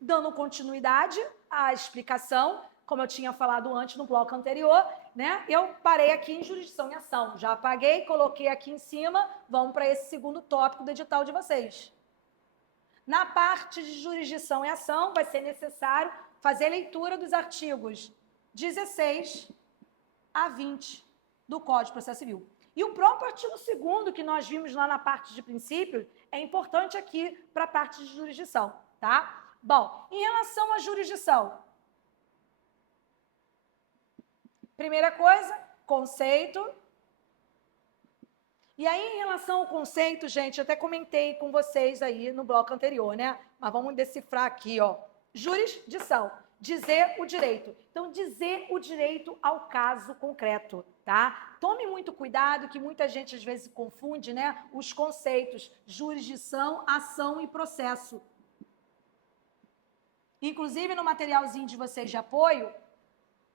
Dando continuidade à explicação, como eu tinha falado antes no bloco anterior, né? Eu parei aqui em jurisdição e ação. Já apaguei, coloquei aqui em cima, vamos para esse segundo tópico do edital de vocês. Na parte de jurisdição e ação, vai ser necessário fazer a leitura dos artigos 16 a 20 do Código de Processo Civil. E o próprio artigo 2º, que nós vimos lá na parte de princípios, é importante aqui para a parte de jurisdição, tá? Bom, em relação à jurisdição, primeira coisa, conceito. E aí, em relação ao conceito, gente, eu até comentei com vocês aí no bloco anterior, né? Mas vamos decifrar aqui, ó. Jurisdição, dizer o direito. Então, dizer o direito ao caso concreto, tá? Tome muito cuidado, que muita gente às vezes confunde, né? Os conceitos jurisdição, ação e processo. Inclusive, no materialzinho de vocês de apoio,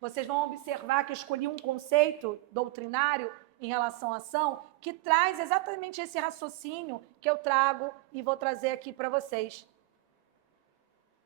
vocês vão observar que eu escolhi um conceito doutrinário em relação à ação que traz exatamente esse raciocínio que eu trago e vou trazer aqui para vocês.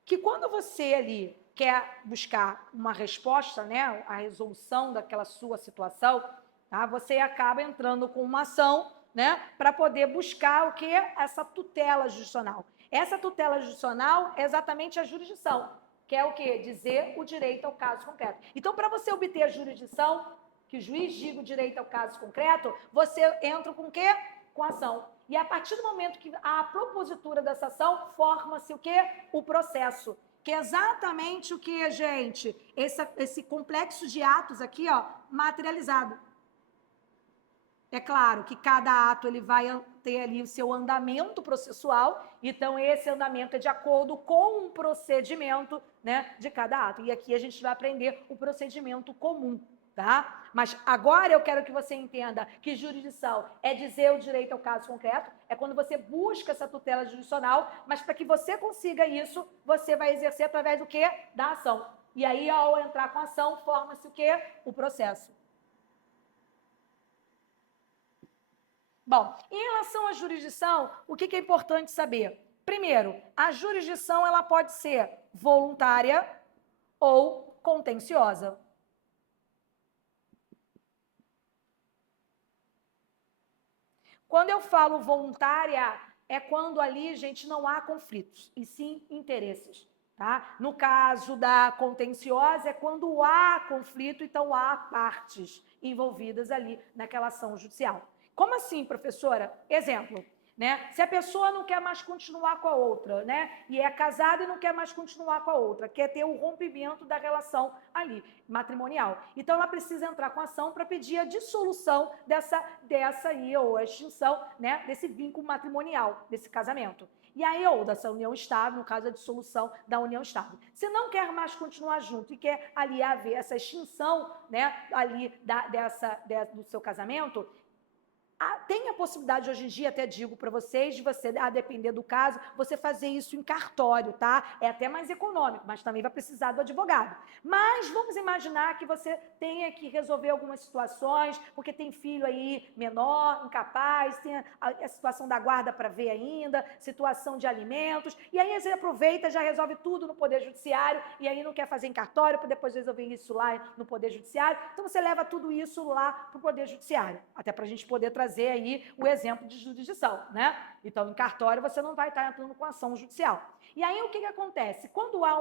Que quando você ali quer buscar uma resposta, né, a resolução daquela sua situação, tá, você acaba entrando com uma ação, né, para poder buscar o que? Essa tutela jurisdicional. Essa tutela jurisdicional é exatamente a jurisdição, que é o quê? Dizer o direito ao caso concreto. Então, para você obter a jurisdição, que o juiz diga o direito ao caso concreto, você entra com o quê? Com a ação. E a partir do momento que há a propositura dessa ação, forma-se o quê? O processo. Que é exatamente o que, gente? Esse complexo de atos aqui, ó, materializado. É claro que cada ato ele vai ter ali o seu andamento processual, então esse andamento é de acordo com o procedimento, né, de cada ato. E aqui a gente vai aprender o procedimento comum, tá? Mas agora eu quero que você entenda que jurisdição é dizer o direito ao caso concreto, é quando você busca essa tutela jurisdicional, mas para que você consiga isso, você vai exercer através do quê? Da ação. E aí, ao entrar com a ação, forma-se o quê? O processo. Bom, em relação à jurisdição, o que é importante saber? Primeiro, a jurisdição ela pode ser voluntária ou contenciosa. Quando eu falo voluntária, é quando ali, gente, não há conflitos, e sim interesses. Tá? No caso da contenciosa, é quando há conflito, então há partes envolvidas ali naquela ação judicial. Como assim, professora? Exemplo, né? Se a pessoa não quer mais continuar com a outra, né? E é casada e não quer mais continuar com a outra, quer ter o rompimento da relação ali, matrimonial. Então, ela precisa entrar com ação para pedir a dissolução dessa aí, ou a extinção, né? Desse vínculo matrimonial, desse casamento. E aí, ou dessa união estável, no caso, a dissolução da união estável. Se não quer mais continuar junto e quer ali haver essa extinção, né, ali do seu casamento, tem a possibilidade, hoje em dia, até digo para vocês, de você, a depender do caso, você fazer isso em cartório, tá? É até mais econômico, mas também vai precisar do advogado. Mas vamos imaginar que você tenha que resolver algumas situações, porque tem filho aí menor, incapaz, tem a situação da guarda para ver ainda, situação de alimentos, e aí você aproveita, já resolve tudo no Poder Judiciário, e aí não quer fazer em cartório, para depois resolver isso lá no Poder Judiciário. Então, você leva tudo isso lá para o Poder Judiciário, até para a gente poder trazer aí o exemplo de jurisdição, né? Então, em cartório, você não vai estar entrando com ação judicial. E aí, o que acontece? Quando há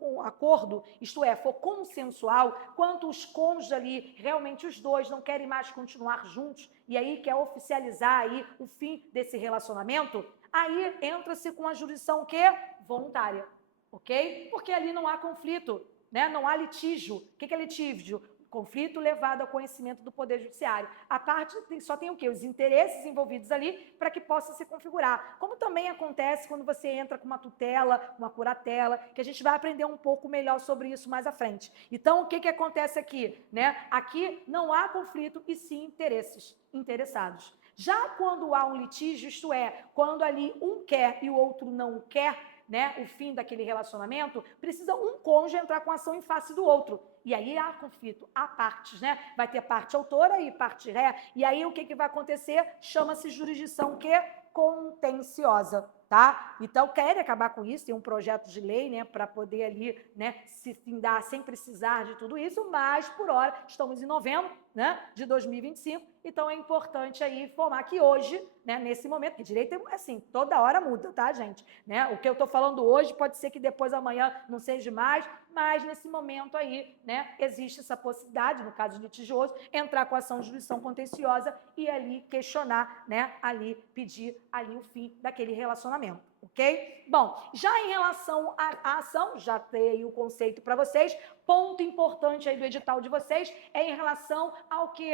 um acordo, isto é, for consensual, quando os cônjuges ali, realmente os dois, não querem mais continuar juntos, e aí quer oficializar aí o fim desse relacionamento, aí entra-se com a jurisdição o quê? Voluntária, ok? Porque ali não há conflito, né? Não há litígio. O que é litígio? Conflito levado ao conhecimento do Poder Judiciário. A parte só tem o quê? Os interesses envolvidos ali para que possa se configurar. Como também acontece quando você entra com uma tutela, uma curatela, que a gente vai aprender um pouco melhor sobre isso mais à frente. Então, o que acontece aqui? Né? Aqui não há conflito e sim interesses interessados. Já quando há um litígio, isto é, quando ali um quer e o outro não quer, né, o fim daquele relacionamento, precisa um cônjuge entrar com ação em face do outro. E aí há conflito, há partes, né? Vai ter parte autora e parte ré. E aí o que vai acontecer? Chama-se jurisdição que contenciosa. tá? Então, querem acabar com isso, tem um projeto de lei, né, para poder ali, né, se findar sem precisar de tudo isso, mas, por hora, estamos em novembro, né, de 2025, então é importante aí informar que hoje, né, nesse momento, que direito é assim, toda hora muda, tá, gente? Né? O que eu estou falando hoje pode ser que depois amanhã não seja mais, mas nesse momento aí, né, existe essa possibilidade, no caso litigioso, entrar com ação de jurisdição contenciosa e ali questionar, né, ali pedir ali o fim daquele relacionamento, ok? Bom, já em relação à ação, já dei o conceito para vocês, ponto importante aí do edital de vocês é em relação ao que?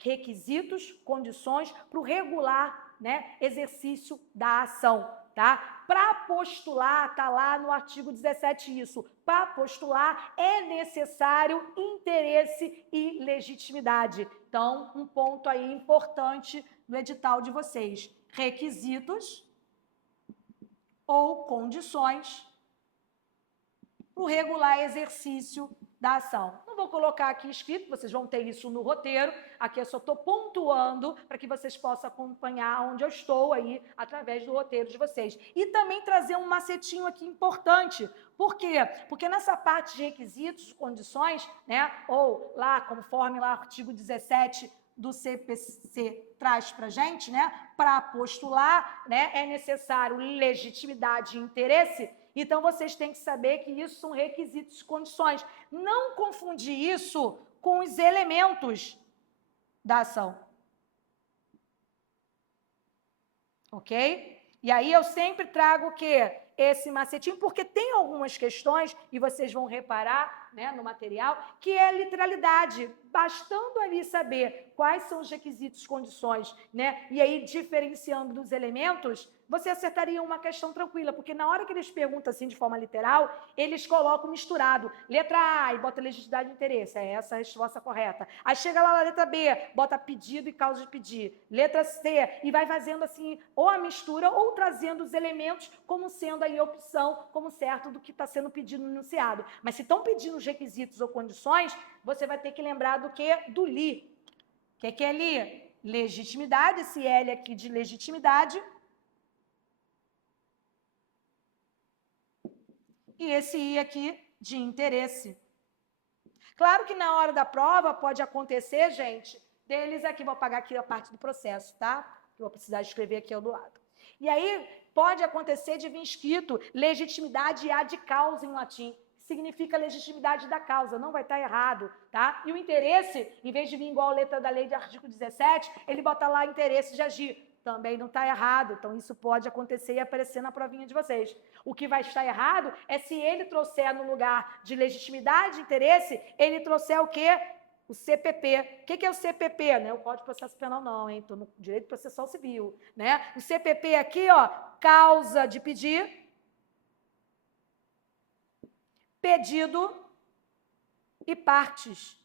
Requisitos, condições para o regular, né, exercício da ação, tá? Para postular, tá lá no artigo 17 isso, para postular é necessário interesse e legitimidade. Então, um ponto aí importante no edital de vocês, requisitos ou condições para o regular exercício da ação. Não vou colocar aqui escrito, vocês vão ter isso no roteiro, aqui eu só estou pontuando para que vocês possam acompanhar onde eu estou aí, através do roteiro de vocês. E também trazer um macetinho aqui importante. Por quê? Porque nessa parte de requisitos, condições, né, ou lá, conforme lá o artigo 17 do CPC traz para a gente, né, para postular, né, é necessário legitimidade e interesse. Então, vocês têm que saber que isso são requisitos e condições. Não confundir isso com os elementos da ação. Ok? E aí eu sempre trago o quê? Esse macetinho, porque tem algumas questões, e vocês vão reparar, né, no material, que é literalidade. Bastando ali saber quais são os requisitos, condições, né, e aí diferenciando dos elementos, você acertaria uma questão tranquila, porque na hora que eles perguntam assim de forma literal, eles colocam misturado. Letra A e bota legitimidade de interesse, é essa a resposta correta. Aí chega lá na letra B, bota pedido e causa de pedir. Letra C, e vai fazendo assim, ou a mistura, ou trazendo os elementos como sendo aí a opção, como certo do que está sendo pedido no enunciado. Mas se estão pedindo os requisitos ou condições, você vai ter que lembrar do que? Do li. O que é li? Legitimidade, esse L aqui de legitimidade, e esse I aqui de interesse. Claro que na hora da prova pode acontecer, gente, deles aqui, vou apagar aqui a parte do processo, tá? Que eu vou precisar escrever aqui ao do lado. E aí pode acontecer de vir escrito legitimidade ad causa em latim, que significa legitimidade da causa, não vai estar errado, tá? E o interesse, em vez de vir igual a letra da lei de artigo 17, ele bota lá interesse de agir. Também não está errado, então isso pode acontecer e aparecer na provinha de vocês. O que vai estar errado é se ele trouxer no lugar de legitimidade, interesse, ele trouxer o quê? O CPP. O que é o CPP? Não é o Código de Processo Penal não, hein? Estou no Direito Processual Civil, né? O CPP aqui, ó, causa de pedir, pedido e partes.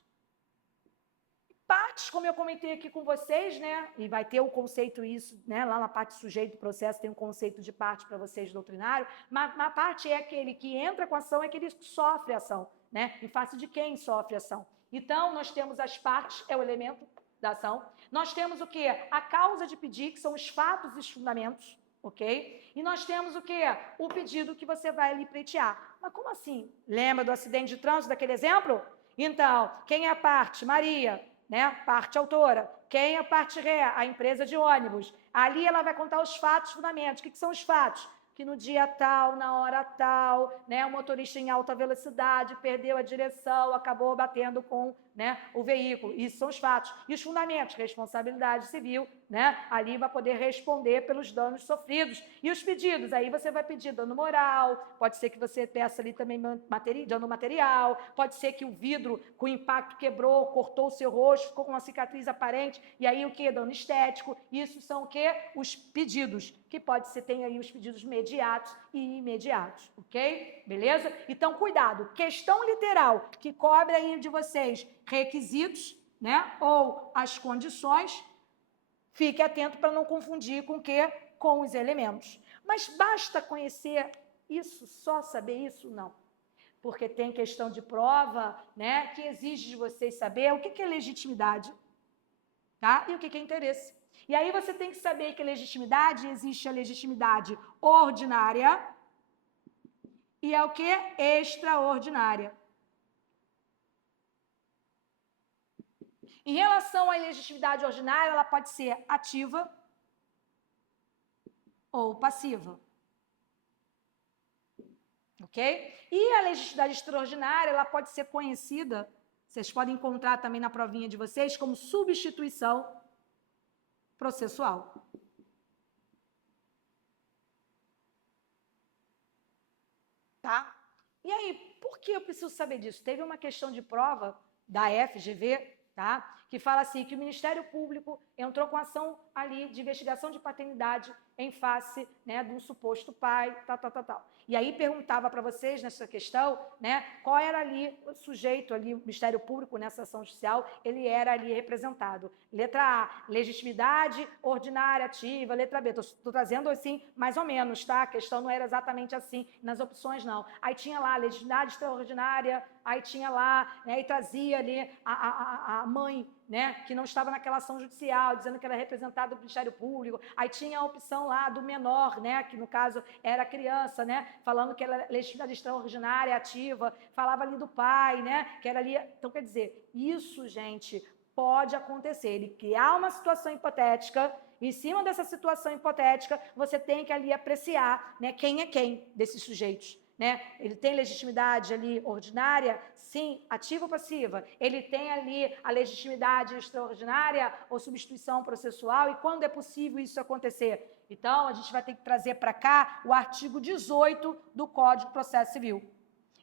Partes, como eu comentei aqui com vocês, né? E vai ter o conceito isso, né? Lá na parte sujeito do processo tem um conceito de parte para vocês doutrinário, mas a parte é aquele que entra com a ação, é aquele que sofre a ação, né? Em face de quem sofre a ação. Então, nós temos as partes, é o elemento da ação. Nós temos o quê? A causa de pedir, que são os fatos e os fundamentos, ok? E nós temos o quê? O pedido que você vai ali pleitear. Mas como assim? Lembra do acidente de trânsito, daquele exemplo? Então, quem é a parte? Maria. Né? Parte autora. Quem é a parte ré? A empresa de ônibus. Ali ela vai contar os fatos, fundamentos. O que são os fatos? Que no dia tal, na hora tal, né, o motorista em alta velocidade perdeu a direção, acabou batendo com, né, o veículo. Isso são os fatos. E os fundamentos? Responsabilidade civil, né? Ali vai poder responder pelos danos sofridos. E os pedidos? Aí você vai pedir dano moral, pode ser que você peça ali também dano material, pode ser que o vidro com impacto quebrou, cortou o seu rosto, ficou com uma cicatriz aparente, e aí o que? Dano estético. Isso são o quê? Os pedidos, que pode ser, tem aí os pedidos imediatos e imediatos, ok? Beleza? Então, cuidado. Questão literal, que cobre aí de vocês requisitos, né? Ou as condições, fique atento para não confundir com o quê? Com os elementos. Mas basta conhecer isso, só saber isso? Não. Porque tem questão de prova, né? Que exige de vocês saber o que é legitimidade, tá? E o que é interesse. E aí você tem que saber que legitimidade, existe a legitimidade ordinária e é o que? Extraordinária. Em relação à legitimidade ordinária, ela pode ser ativa ou passiva. Ok? E a legitimidade extraordinária, ela pode ser conhecida, vocês podem encontrar também na provinha de vocês, como substituição processual. Tá? E aí, por que eu preciso saber disso? Teve uma questão de prova da FGV, tá? Que fala assim, que o Ministério Público entrou com ação ali de investigação de paternidade em face, né, de um suposto pai, tal. E aí perguntava para vocês nessa questão, né, qual era ali o sujeito ali, o Ministério Público nessa ação judicial, ele era ali representado. Letra A, legitimidade ordinária, ativa. Letra B, estou trazendo assim, mais ou menos, tá? A questão não era exatamente assim nas opções, não. Aí tinha lá legitimidade extraordinária, aí tinha lá, né, e trazia ali a mãe, né, que não estava naquela ação judicial, dizendo que era representada do Ministério Público. Aí tinha a opção lá do menor, né, que no caso era a criança, né, falando que era legitimidade extraordinária, ativa, falava ali do pai, né, que era ali. Então, quer dizer, isso, gente, pode acontecer. Ele criar uma situação hipotética, em cima dessa situação hipotética, você tem que ali apreciar, né, quem é quem desses sujeitos. Né? Ele tem legitimidade ali ordinária? Sim, ativa ou passiva? Ele tem ali a legitimidade extraordinária ou substituição processual? E quando é possível isso acontecer? Então, a gente vai ter que trazer para cá o artigo 18 do Código de Processo Civil.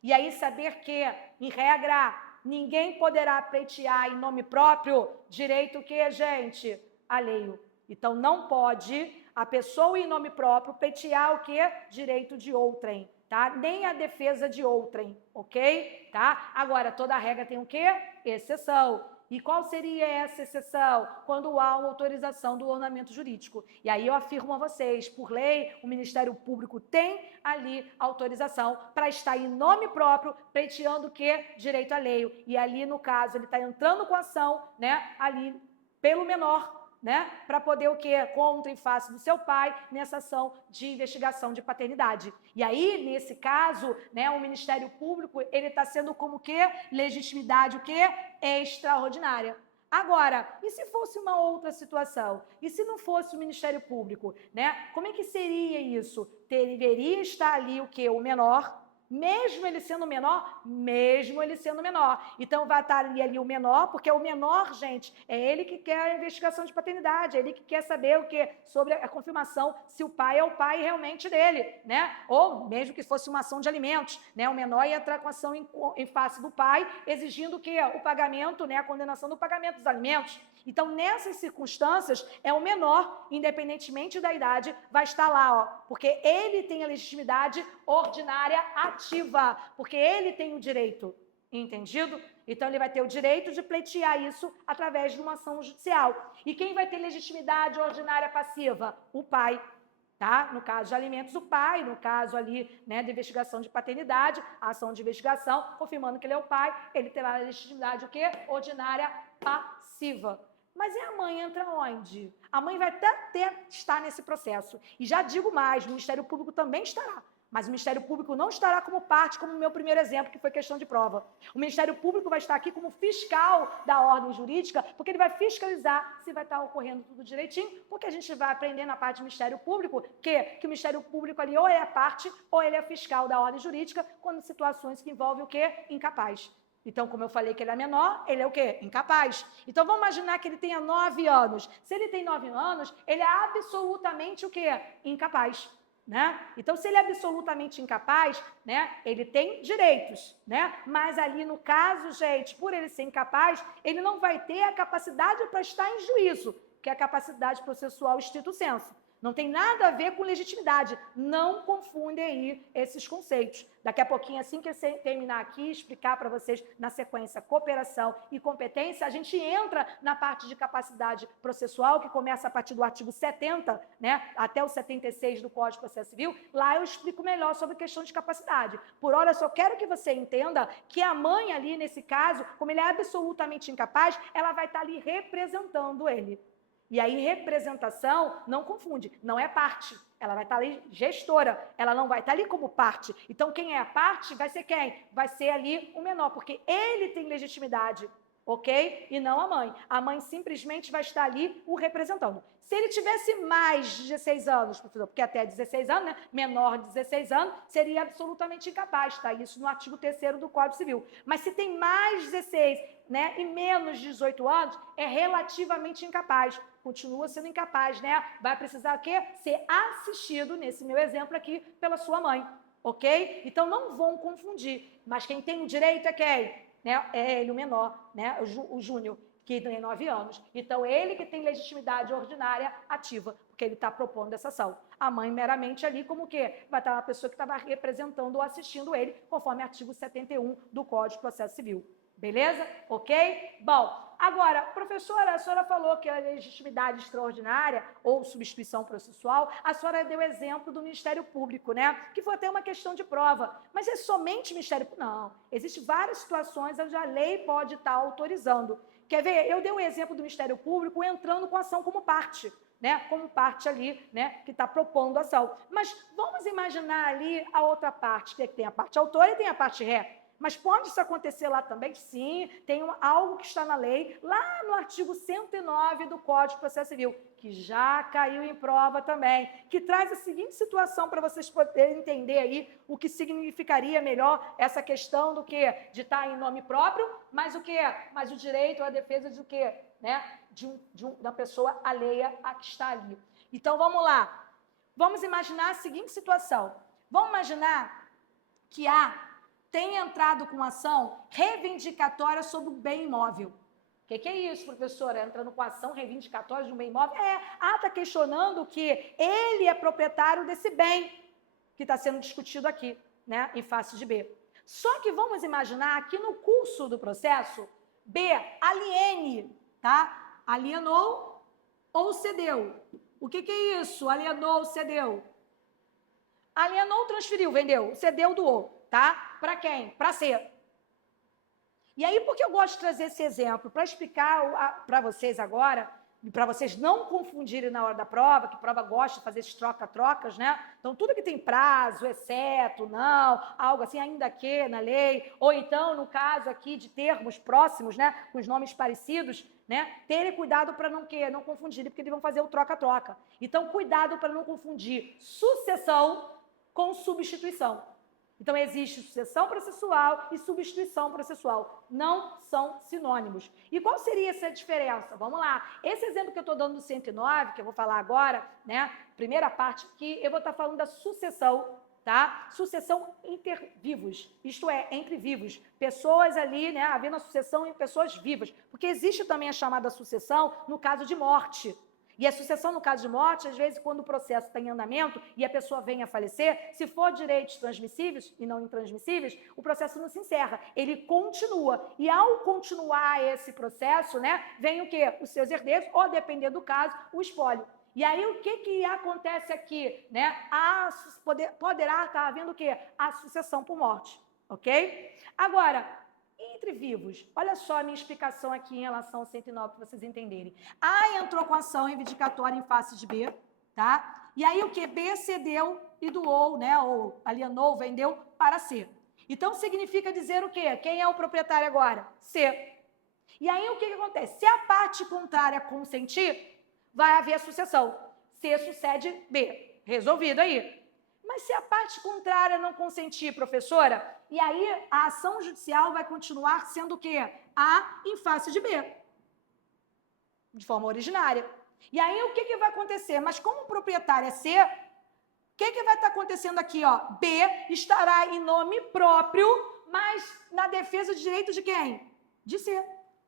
E aí saber que, em regra, ninguém poderá pleitear em nome próprio direito que, gente? Alheio. Então, não pode a pessoa em nome próprio pleitear o que? Direito de outrem. Tá? Nem a defesa de outrem, ok? Tá? Agora, toda regra tem o quê? Exceção. E qual seria essa exceção? Quando há uma autorização do ordenamento jurídico. E aí eu afirmo a vocês, por lei, o Ministério Público tem ali autorização para estar em nome próprio, pleiteando o quê? Direito alheio. E ali, no caso, ele está entrando com ação, né? Ali, pelo menor, né, para poder o quê? Contra em face do seu pai nessa ação de investigação de paternidade. E aí, nesse caso, né, o Ministério Público, ele está sendo como o quê? Legitimidade o quê? Extraordinária. Agora, e se fosse uma outra situação? E se não fosse o Ministério Público, né? Como é que seria isso? Deveria estar ali o quê? O menor, mesmo ele sendo menor, Então, vai estar ali o menor, porque o menor, gente, é ele que quer a investigação de paternidade, é ele que quer saber o quê? Sobre a confirmação se o pai é o pai realmente dele, né? Ou mesmo que fosse uma ação de alimentos, né? O menor ia entrar com ação em face do pai, exigindo o quê? O pagamento, né? A condenação do pagamento dos alimentos. Então, nessas circunstâncias, é o menor, independentemente da idade, vai estar lá, ó, porque ele tem a legitimidade ordinária ativa, porque ele tem o direito, entendido? Então, ele vai ter o direito de pleitear isso através de uma ação judicial. E quem vai ter legitimidade ordinária passiva? O pai. Tá? No caso de alimentos, o pai, no caso ali, né, de investigação de paternidade, a ação de investigação, confirmando que ele é o pai, ele terá a legitimidade o quê? Ordinária passiva. Mas e a mãe entra onde? A mãe vai até estar nesse processo. E já digo mais, o Ministério Público também estará. Mas o Ministério Público não estará como parte, como o meu primeiro exemplo, que foi questão de prova. O Ministério Público vai estar aqui como fiscal da ordem jurídica, porque ele vai fiscalizar se vai estar ocorrendo tudo direitinho, porque a gente vai aprender na parte do Ministério Público que o Ministério Público ali ou é a parte ou ele é fiscal da ordem jurídica, quando situações que envolvem o quê? Incapaz. Então, como eu falei que ele é menor, ele é o quê? Incapaz. Então, vamos imaginar que ele tenha 9 anos. Se ele tem 9 anos, ele é absolutamente o quê? Incapaz. Né? Então, se ele é absolutamente incapaz, né, ele tem direitos, né? Mas ali no caso, gente, por ele ser incapaz, ele não vai ter a capacidade para estar em juízo, que é a capacidade processual estrito sensu. Não tem nada a ver com legitimidade. Não confundem aí esses conceitos. Daqui a pouquinho, assim que eu terminar aqui, explicar para vocês na sequência cooperação e competência, a gente entra na parte de capacidade processual, que começa a partir do artigo 70, né, até o 76 do Código de Processo Civil. Lá eu explico melhor sobre a questão de capacidade. Por hora, eu só quero que você entenda que a mãe ali, nesse caso, como ele é absolutamente incapaz, ela vai estar ali representando ele. E aí, representação, não confunde, não é parte. Ela vai estar ali gestora, ela não vai estar ali como parte. Então, quem é a parte vai ser quem? Vai ser ali o menor, porque ele tem legitimidade, ok? E não a mãe. A mãe simplesmente vai estar ali o representando. Se ele tivesse mais de 16 anos, professor, porque até 16 anos, né? Menor de 16 anos, seria absolutamente incapaz, tá? Isso no artigo 3º do Código Civil. Mas se tem mais de 16, né? E menos de 18 anos, é relativamente incapaz. Continua sendo incapaz, né? Vai precisar o quê? Ser assistido, nesse meu exemplo aqui, pela sua mãe, ok? Então, não vão confundir. Mas quem tem o direito é quem? Né? É ele o menor, né? O Júnior, que tem 9 anos. Então, ele que tem legitimidade ordinária ativa, porque ele está propondo essa ação. A mãe meramente ali como o quê? Vai estar uma pessoa que estava representando ou assistindo ele, conforme artigo 71 do Código de Processo Civil. Beleza? Ok? Bom, agora, professora, a senhora falou que a legitimidade extraordinária ou substituição processual, a senhora deu exemplo do Ministério Público, né? Que foi até uma questão de prova. Mas é somente Ministério Público? Não. Existem várias situações onde a lei pode estar autorizando. Quer ver? Eu dei um exemplo do Ministério Público entrando com ação como parte, né? Como parte ali, né? Que está propondo ação. Mas vamos imaginar ali a outra parte, que tem a parte autora e tem a parte ré. Mas pode isso acontecer lá também? Sim, tem algo que está na lei, lá no artigo 109 do Código de Processo Civil, que já caiu em prova também, que traz a seguinte situação para vocês poderem entender aí o que significaria melhor essa questão do que de estar em nome próprio, mas o que? Mas o direito à defesa de o quê? Né? Da pessoa alheia a que está ali. Então, vamos lá. Vamos imaginar a seguinte situação. Vamos imaginar que tem entrado com ação reivindicatória sobre o bem imóvel. O que é isso, professora? Entrando com ação reivindicatória de um bem imóvel? Está questionando que ele é proprietário desse bem que está sendo discutido aqui, né, em face de B. Só que vamos imaginar que no curso do processo, B aliene, tá? Alienou ou cedeu. O que é isso? Alienou ou cedeu? Alienou, transferiu, vendeu. Cedeu, doou. Tá? Para quem? Para C. E aí, por que eu gosto de trazer esse exemplo? Para explicar para vocês agora, para vocês não confundirem na hora da prova, que a prova gosta de fazer esses troca-trocas, né? Então, tudo que tem prazo, exceto, não, algo assim, ainda que na lei, ou então, no caso aqui de termos próximos, né? Com os nomes parecidos, né? Terem cuidado para não confundirem, porque eles vão fazer o troca-troca. Então, cuidado para não confundir sucessão com substituição. Então, existe sucessão processual e substituição processual. Não são sinônimos. E qual seria essa diferença? Vamos lá. Esse exemplo que eu estou dando do 109, que eu vou falar agora, né? Primeira parte aqui, eu vou estar falando da sucessão, tá? Sucessão intervivos, isto é, entre vivos. Pessoas ali, né? Havendo a sucessão em pessoas vivas. Porque existe também a chamada sucessão no caso de morte. E a sucessão, no caso de morte, às vezes, quando o processo está em andamento e a pessoa vem a falecer, se for direitos transmissíveis e não intransmissíveis, o processo não se encerra, ele continua. E ao continuar esse processo, né, vem o quê? Os seus herdeiros, ou, dependendo do caso, o espólio. E aí, o que acontece aqui? Né? Poderá estar havendo o quê? A sucessão por morte, ok? Agora, entre vivos, olha só a minha explicação aqui em relação ao 109, para vocês entenderem. A entrou com ação reivindicatória em face de B, tá? E aí o que? B cedeu e doou, né? Ou alienou, vendeu para C. Então, significa dizer o quê? Quem é o proprietário agora? C. E aí o que acontece? Se a parte contrária consentir, vai haver a sucessão. C sucede B. Resolvido aí. Mas se a parte contrária não consentir, professora, e aí a ação judicial vai continuar sendo o quê? A em face de B. De forma originária. E aí o que vai acontecer? Mas como o proprietário é C, o que vai estar acontecendo aqui? Ó? B estará em nome próprio, mas na defesa de direito de quem? De C.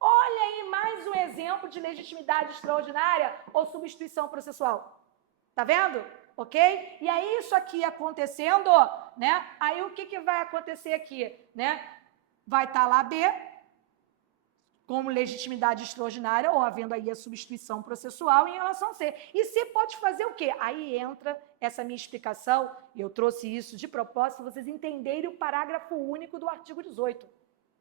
Olha aí mais um exemplo de legitimidade extraordinária ou substituição processual. Tá vendo? Ok? E aí, isso aqui acontecendo, né? Aí, o que vai acontecer aqui, né? Vai estar lá B, como legitimidade extraordinária, ou havendo aí a substituição processual em relação a C. E C pode fazer o quê? Aí entra essa minha explicação, e eu trouxe isso de propósito, para vocês entenderem o parágrafo único do artigo 18.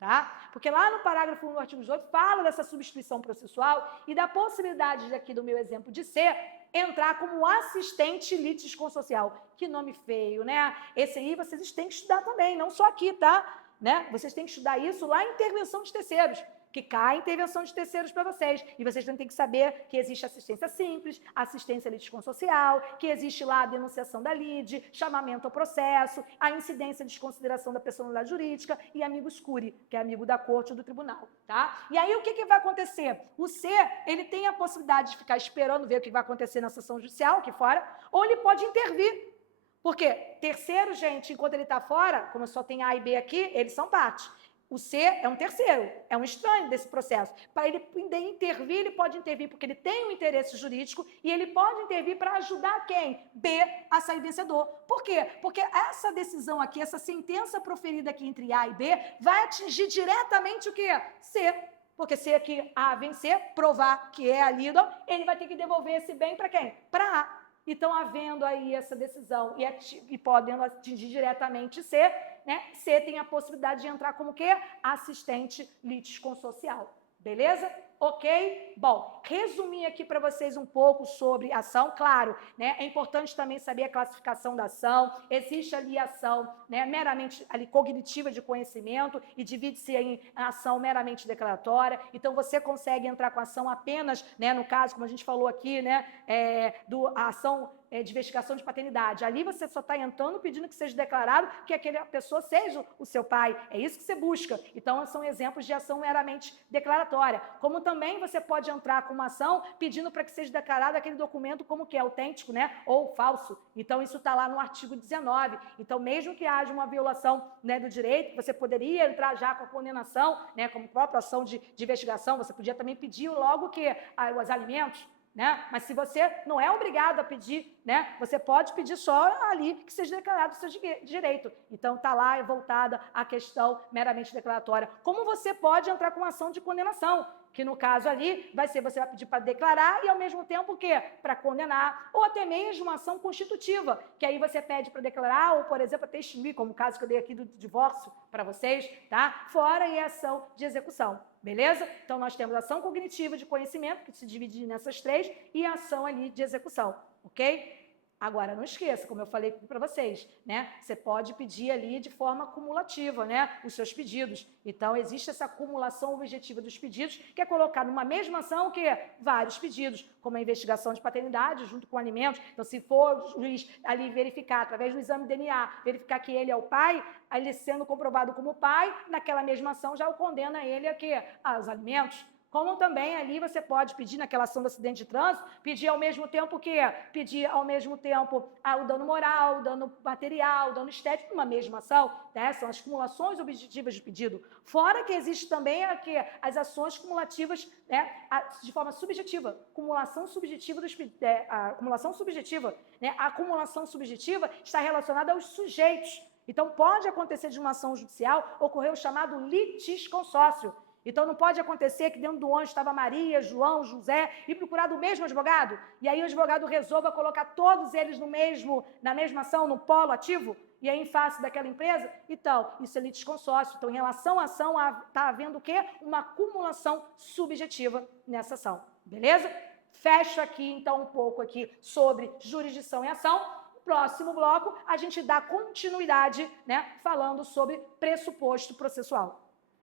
tá? Porque lá no parágrafo 1 do artigo 18 fala dessa substituição processual e da possibilidade aqui do meu exemplo de ser entrar como assistente litisconsocial. Que nome feio, né? Esse aí vocês têm que estudar também, não só aqui, tá? Né? Vocês têm que estudar isso lá em intervenção de terceiros, que cai intervenção de terceiros para vocês. E vocês têm que saber que existe assistência simples, assistência litisconsocial, que existe lá a denunciação da lide, chamamento ao processo, a incidência de desconsideração da personalidade jurídica e amigos curi, que é amigo da corte ou do tribunal, tá? E aí o que vai acontecer? O C, ele tem a possibilidade de ficar esperando ver o que vai acontecer na sessão judicial aqui fora, ou ele pode intervir. Porque terceiro, gente, enquanto ele está fora, como só tem A e B aqui, eles são parte. O C é um terceiro, é um estranho desse processo. Para ele intervir, ele pode intervir porque ele tem um interesse jurídico e ele pode intervir para ajudar quem? B a sair vencedor. Por quê? Porque essa decisão aqui, essa sentença proferida aqui entre A e B, vai atingir diretamente o quê? C. Porque se aqui A vencer, provar que é a líder, ele vai ter que devolver esse bem para quem? Para A. Então, havendo aí essa decisão e podendo atingir diretamente C, né? C tem a possibilidade de entrar como quê? Assistente litisconsocial. Beleza? Ok? Bom, resumir aqui para vocês um pouco sobre ação. Claro, né? É importante também saber a classificação da ação. Existe ali ação, né, meramente ali cognitiva de conhecimento e divide-se em ação meramente declaratória. Então, você consegue entrar com ação apenas, né, no caso, como a gente falou aqui, né, a ação de investigação de paternidade. Ali você só está entrando pedindo que seja declarado que aquela pessoa seja o seu pai. É isso que você busca. Então, são exemplos de ação meramente declaratória. Como também você pode entrar com uma ação pedindo para que seja declarado aquele documento como que é autêntico, né, ou falso. Então, isso está lá no artigo 19. Então, mesmo que haja uma violação, né, do direito, você poderia entrar já com a condenação, né, como própria ação de investigação, você podia também pedir logo que os alimentos, né? Mas se você não é obrigado a pedir, né, você pode pedir só ali que seja declarado o seu direito. Então, está lá voltada a questão meramente declaratória. Como você pode entrar com uma ação de condenação? Que no caso ali você vai pedir para declarar e ao mesmo tempo o quê? Para condenar, ou até mesmo uma ação constitutiva, que aí você pede para declarar ou, por exemplo, para extinguir, como o caso que eu dei aqui do divórcio para vocês, tá? Fora aí a ação de execução, beleza? Então, nós temos a ação cognitiva de conhecimento, que se divide nessas três, e a ação ali de execução, ok? Agora, não esqueça, como eu falei para vocês, né? Você pode pedir ali de forma cumulativa, né, os seus pedidos. Então, existe essa acumulação objetiva dos pedidos, que é colocar numa mesma ação que vários pedidos, como a investigação de paternidade junto com alimentos. Então, se for o juiz ali verificar, através do exame de DNA, verificar que ele é o pai, ele sendo comprovado como pai, naquela mesma ação já o condena ele a quê? Aos alimentos. Como também ali você pode pedir naquela ação do acidente de trânsito, pedir ao mesmo tempo o quê? Pedir ao mesmo tempo o dano moral, o dano material, o dano estético, numa mesma ação, né? São as cumulações objetivas de pedido. Fora que existe também as ações cumulativas, né, de forma subjetiva, acumulação subjetiva a acumulação subjetiva, né? A acumulação subjetiva está relacionada aos sujeitos. Então, pode acontecer de uma ação judicial ocorrer o chamado litisconsórcio. Então, não pode acontecer que dentro do ônibus estava Maria, João, José, e procurar do mesmo advogado, e aí o advogado resolva colocar todos eles na mesma ação, no polo ativo, e aí em face daquela empresa. Então, isso é litisconsórcio. Então, em relação à ação, está havendo o quê? Uma acumulação subjetiva nessa ação. Beleza? Fecho aqui, então, um pouco aqui sobre jurisdição e ação. Próximo bloco, a gente dá continuidade, né, falando sobre pressuposto processual.